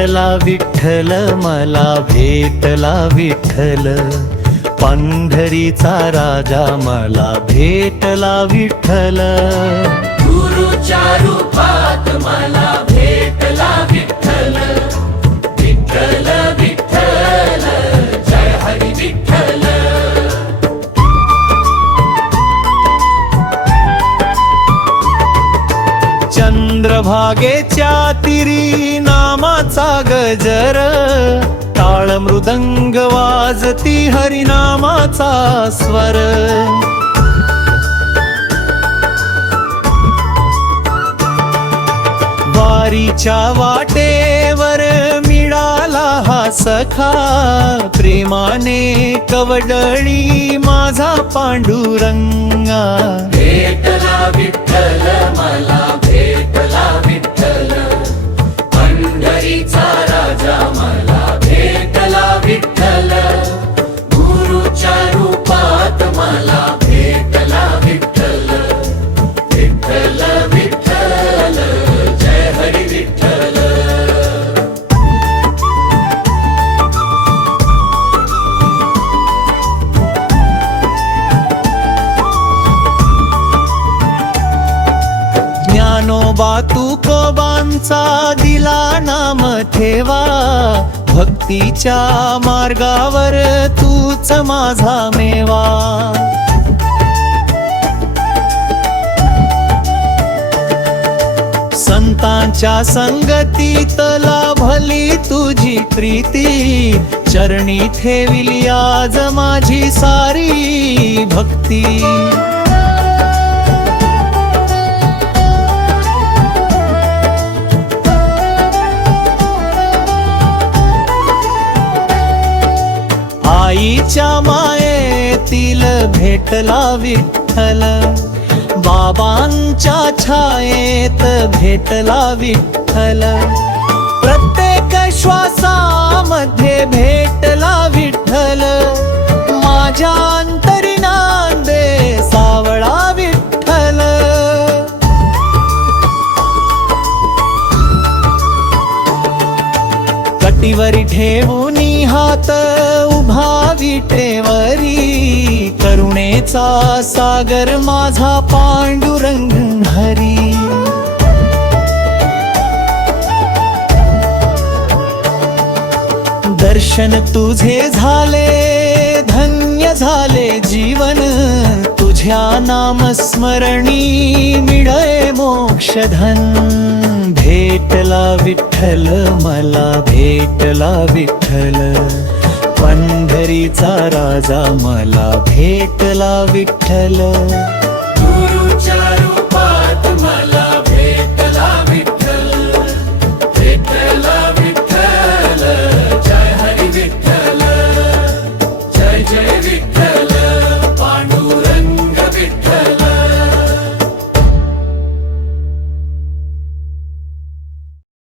भेटला विठ्ठल मला भेटला विठ्ठल, पंढरीचा राजा मला भेटला विठ्ठल. गुरुच्या रूपात मला भेटला विठ्ठल, विठ्ठल विठ्ठल जय हरी विठ्ठल. चंद्रभागेच्या तिरी नामाचा गजर, टाळ मृदंग वाजती हरिनामाचा स्वर. वारीच्या वाटेवर मिळाला हा सखा, प्रेमाने कवडळी माझा पांडुरंगा. भेटला विठ्ठल मला भेटला विठ्ठल, पंढरीचा राजा मला भेटला विठ्ठल. गुरुच्या रूपात मला भेटला विठ्ठल, विठ्ठल विठ्ठल जय हरी विठ्ठल. ज्ञानोबा तुकोबांचा दिला नाम ठेवा, भक्तीच्या मार्गावर तूच माझा मेवा. संतांच्या संगतीत लाभली तुझी प्रीती, चरणी ठेविली आज माझी सारी भक्ती. आईच्या मायेतील भेटला विठ्ठल, बाबांच्या छायेत भेटला विठ्ठल. प्रत्येक श्वासामध्ये भेटला विठ्ठल, माझ्या अंतरी नांदे सावळा विठ्ठल. कटीवरी ठेवूनी हात उभा विटेवरी, करुणेचा सागर माझा पांडुरंग हरी. दर्शन तुझे झाले धन्य झाले जीवन, तुझ्या नामस्मरणी मिळे मोक्षधन. भेटला विठ्ठल मला भेटला विठ्ठल, पंढरीचा राजा मला भेटला विठ्ठल.